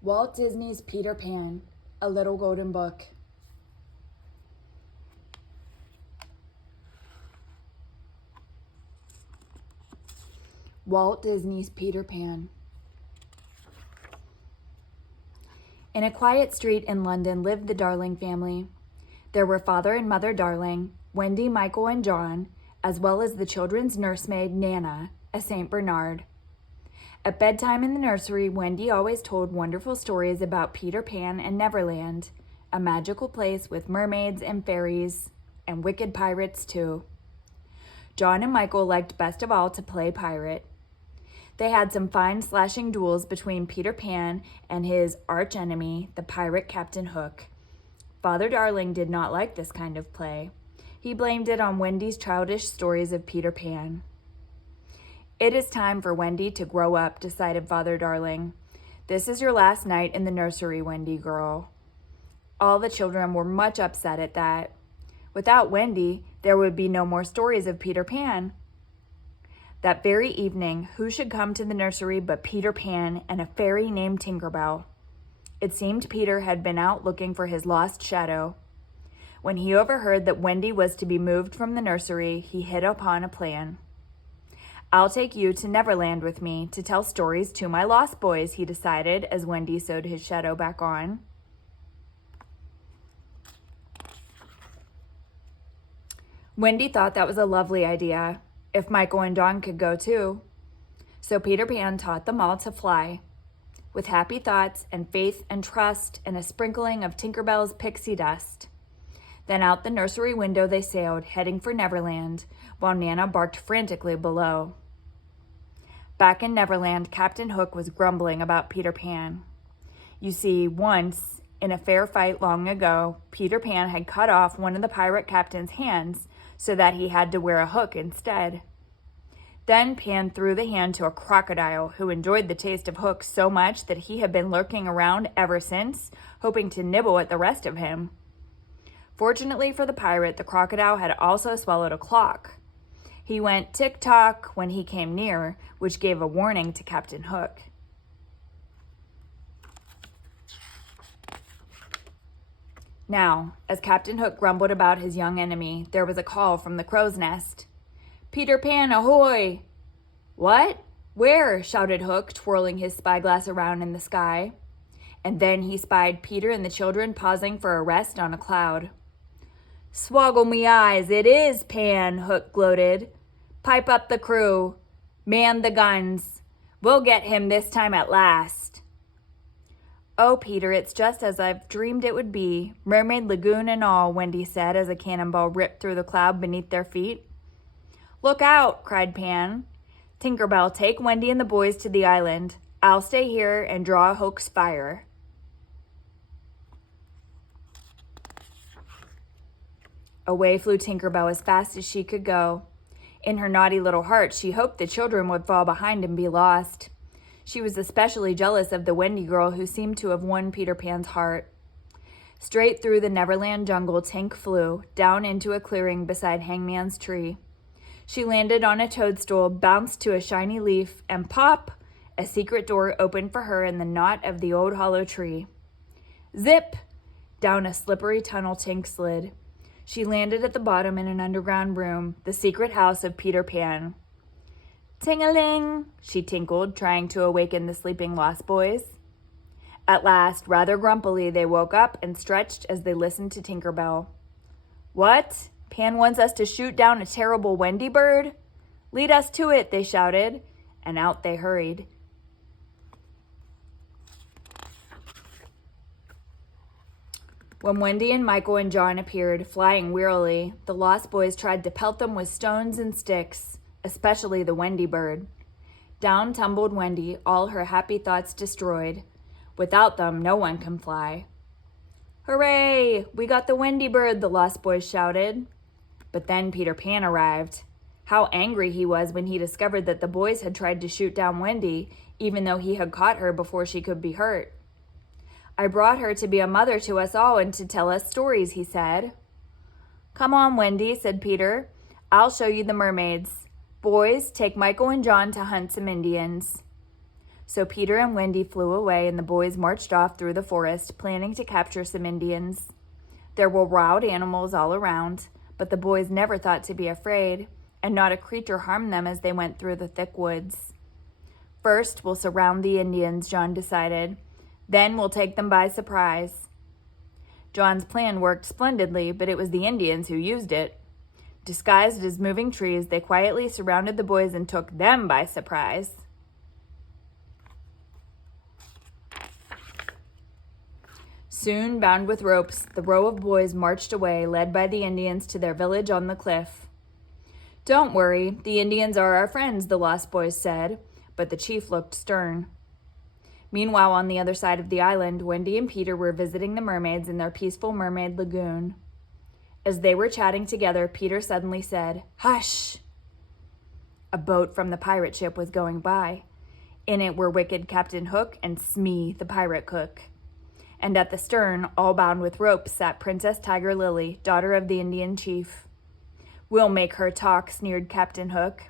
Walt Disney's Peter Pan, A Little Golden Book. Walt Disney's Peter Pan. In a quiet street in London lived the Darling family. There were Father and Mother Darling, Wendy, Michael, and John, as well as the children's nursemaid, Nana, a St. Bernard. At bedtime in the nursery, Wendy always told wonderful stories about Peter Pan and Neverland, a magical place with mermaids and fairies, and wicked pirates too. John and Michael liked best of all to play pirate. They had some fine slashing duels between Peter Pan and his archenemy, the pirate Captain Hook. Father Darling did not like this kind of play. He blamed it on Wendy's childish stories of Peter Pan. "It is time for Wendy to grow up," decided Father Darling. "This is your last night in the nursery, Wendy girl." All the children were much upset at that. Without Wendy, there would be no more stories of Peter Pan. That very evening, who should come to the nursery but Peter Pan and a fairy named Tinkerbell. It seemed Peter had been out looking for his lost shadow. When he overheard that Wendy was to be moved from the nursery, he hit upon a plan. "I'll take you to Neverland with me to tell stories to my lost boys," he decided as Wendy sewed his shadow back on. Wendy thought that was a lovely idea, if Michael and John could go too. So Peter Pan taught them all to fly. With happy thoughts and faith and trust and a sprinkling of Tinkerbell's pixie dust. Then out the nursery window they sailed, heading for Neverland, while Nana barked frantically below. Back in Neverland, Captain Hook was grumbling about Peter Pan. You see, once, in a fair fight long ago, Peter Pan had cut off one of the pirate captain's hands so that he had to wear a hook instead. Then Pan threw the hand to a crocodile who enjoyed the taste of Hook so much that he had been lurking around ever since, hoping to nibble at the rest of him. Fortunately for the pirate, the crocodile had also swallowed a clock. He went tick-tock when he came near, which gave a warning to Captain Hook. Now, as Captain Hook grumbled about his young enemy, there was a call from the crow's nest. "Peter Pan, ahoy!" "What? Where?" shouted Hook, twirling his spyglass around in the sky. And then he spied Peter and the children pausing for a rest on a cloud. "Swoggle me eyes, it is Pan," Hook gloated. "Pipe up the crew. Man the guns. We'll get him this time at last." "Oh, Peter, it's just as I've dreamed it would be, Mermaid Lagoon and all," Wendy said as a cannonball ripped through the cloud beneath their feet. "Look out!" cried Pan. "Tinkerbell, take Wendy and the boys to the island. I'll stay here and draw Hook's fire." Away flew Tinkerbell as fast as she could go. In her naughty little heart, she hoped the children would fall behind and be lost. She was especially jealous of the Wendy girl who seemed to have won Peter Pan's heart. Straight through the Neverland jungle, Tink flew, down into a clearing beside Hangman's tree. She landed on a toadstool, bounced to a shiny leaf, and pop! A secret door opened for her in the knot of the old hollow tree. Zip! Down a slippery tunnel Tink slid. She landed at the bottom in an underground room, the secret house of Peter Pan. "Ting-a-ling!" she tinkled, trying to awaken the sleeping lost boys. At last, rather grumpily, they woke up and stretched as they listened to Tinkerbell. "What? Pan wants us to shoot down a terrible Wendy bird? Lead us to it," they shouted, and out they hurried. When Wendy and Michael and John appeared, flying wearily, the lost boys tried to pelt them with stones and sticks, especially the Wendy bird. Down tumbled Wendy, all her happy thoughts destroyed. Without them, no one can fly. "Hooray! We got the Wendy bird," the lost boys shouted. But then Peter Pan arrived. How angry he was when he discovered that the boys had tried to shoot down Wendy, even though he had caught her before she could be hurt. "I brought her to be a mother to us all and to tell us stories," he said. "Come on, Wendy," said Peter. "I'll show you the mermaids. Boys, take Michael and John to hunt some Indians." So Peter and Wendy flew away, and the boys marched off through the forest, planning to capture some Indians. There were wild animals all around, but the boys never thought to be afraid, and not a creature harmed them as they went through the thick woods. First, we'll surround the Indians, John decided. Then we'll take them by surprise. John's plan worked splendidly, but it was the Indians who used it. Disguised as moving trees, they quietly surrounded the boys and took them by surprise. Soon, bound with ropes, the row of boys marched away, led by the Indians to their village on the cliff. "Don't worry, the Indians are our friends," the lost boys said, but the chief looked stern. Meanwhile, on the other side of the island, Wendy and Peter were visiting the mermaids in their peaceful mermaid lagoon. As they were chatting together, Peter suddenly said, "Hush!" A boat from the pirate ship was going by. In it were wicked Captain Hook and Smee, the pirate cook. And at the stern, all bound with ropes, sat Princess Tiger Lily, daughter of the Indian chief. "We'll make her talk," sneered Captain Hook.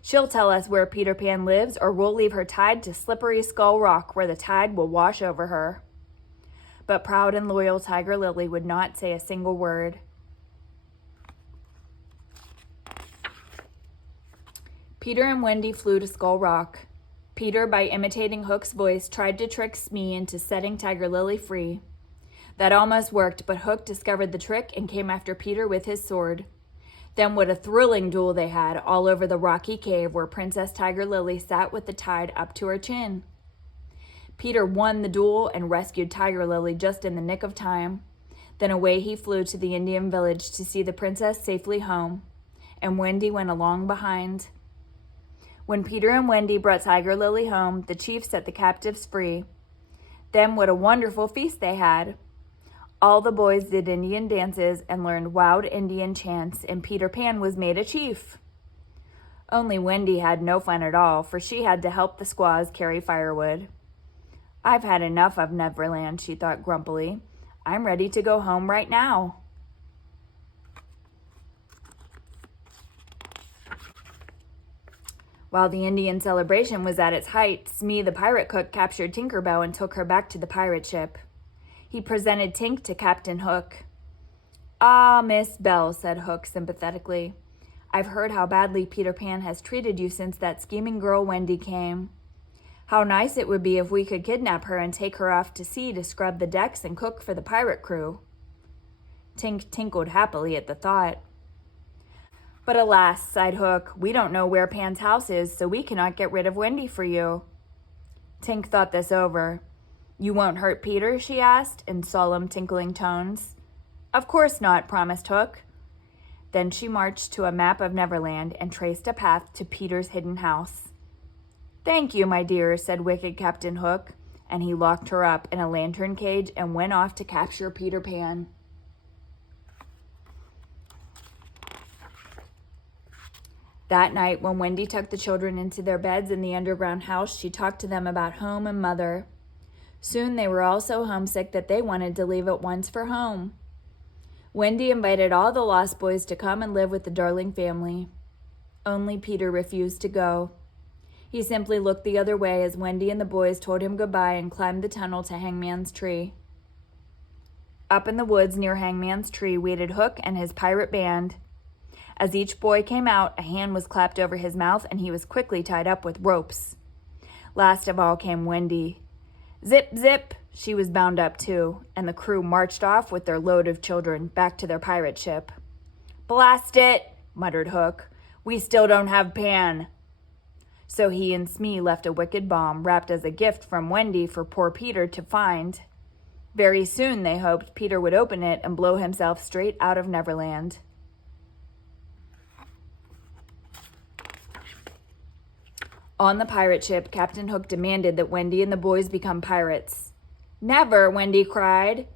"She'll tell us where Peter Pan lives, or we'll leave her tied to Slippery Skull Rock, where the tide will wash over her." But proud and loyal Tiger Lily would not say a single word. Peter and Wendy flew to Skull Rock. Peter, by imitating Hook's voice, tried to trick Smee into setting Tiger Lily free. That almost worked, but Hook discovered the trick and came after Peter with his sword. Then what a thrilling duel they had, all over the rocky cave where Princess Tiger Lily sat with the tide up to her chin. Peter won the duel and rescued Tiger Lily just in the nick of time. Then away he flew to the Indian village to see the princess safely home, and Wendy went along behind. When Peter and Wendy brought Tiger Lily home, the chief set the captives free. Then what a wonderful feast they had. All the boys did Indian dances and learned wild Indian chants, and Peter Pan was made a chief. Only Wendy had no fun at all, for she had to help the squaws carry firewood. "I've had enough of Neverland," she thought grumpily. "I'm ready to go home right now." While the Indian celebration was at its height, Smee the pirate cook captured Tinker Bell and took her back to the pirate ship. He presented Tink to Captain Hook. "Ah, Miss Bell," said Hook sympathetically. "I've heard how badly Peter Pan has treated you since that scheming girl Wendy came. How nice it would be if we could kidnap her and take her off to sea to scrub the decks and cook for the pirate crew." Tink tinkled happily at the thought. "But alas," sighed Hook, "we don't know where Pan's house is, so we cannot get rid of Wendy for you." Tink thought this over. "You won't hurt Peter?" she asked, in solemn, tinkling tones. "Of course not," promised Hook. Then she marched to a map of Neverland and traced a path to Peter's hidden house. "Thank you, my dear," said wicked Captain Hook, and he locked her up in a lantern cage and went off to capture Peter Pan. That night, when Wendy tucked the children into their beds in the underground house, she talked to them about home and mother. Soon they were all so homesick that they wanted to leave at once for home. Wendy invited all the Lost Boys to come and live with the Darling family. Only Peter refused to go. He simply looked the other way as Wendy and the boys told him goodbye and climbed the tunnel to Hangman's Tree. Up in the woods near Hangman's Tree waited Hook and his pirate band. As each boy came out, a hand was clapped over his mouth and he was quickly tied up with ropes. Last of all came Wendy. Zip, zip, she was bound up too, and the crew marched off with their load of children back to their pirate ship. "Blast it," muttered Hook. "We still don't have Pan." So he and Smee left a wicked bomb wrapped as a gift from Wendy for poor Peter to find. Very soon, they hoped, Peter would open it and blow himself straight out of Neverland. On the pirate ship, Captain Hook demanded that Wendy and the boys become pirates. "Never," Wendy cried.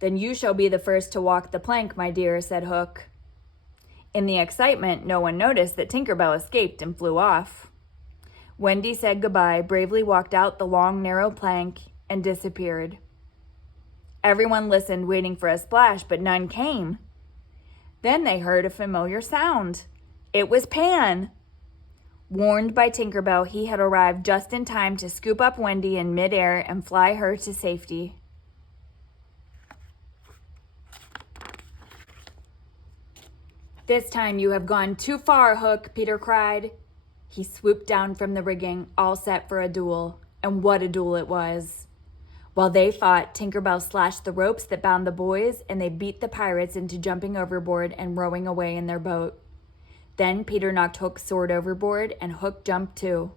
"Then you shall be the first to walk the plank, my dear," said Hook. In the excitement, no one noticed that Tinker Bell escaped and flew off. Wendy said goodbye, bravely walked out the long, narrow plank, and disappeared. Everyone listened, waiting for a splash, but none came. Then they heard a familiar sound. It was Pan. Warned by Tinkerbell, he had arrived just in time to scoop up Wendy in midair and fly her to safety. "This time you have gone too far, Hook," Peter cried. He swooped down from the rigging, all set for a duel. And what a duel it was. While they fought, Tinkerbell slashed the ropes that bound the boys, and they beat the pirates into jumping overboard and rowing away in their boat. Then Peter knocked Hook's sword overboard, and Hook jumped too.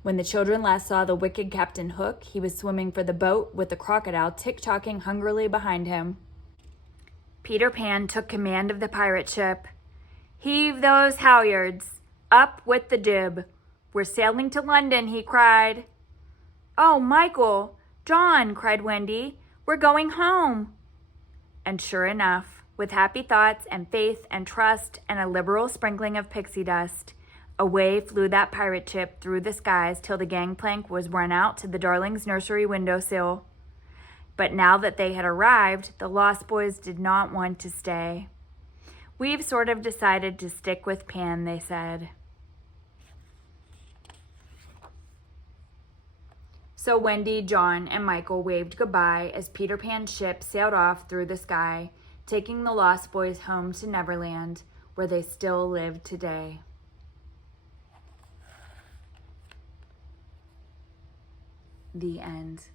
When the children last saw the wicked Captain Hook, he was swimming for the boat with the crocodile tick-tocking hungrily behind him. Peter Pan took command of the pirate ship. "Heave those halyards! Up with the jib! We're sailing to London," he cried. "Oh, Michael! John!" cried Wendy. "We're going home!" And sure enough, with happy thoughts and faith and trust and a liberal sprinkling of pixie dust, away flew that pirate ship through the skies till the gangplank was run out to the Darlings' nursery windowsill. But now that they had arrived, the Lost Boys did not want to stay. "We've sort of decided to stick with Pan," they said. So Wendy, John, and Michael waved goodbye as Peter Pan's ship sailed off through the sky, taking the Lost Boys home to Neverland, where they still live today. The end.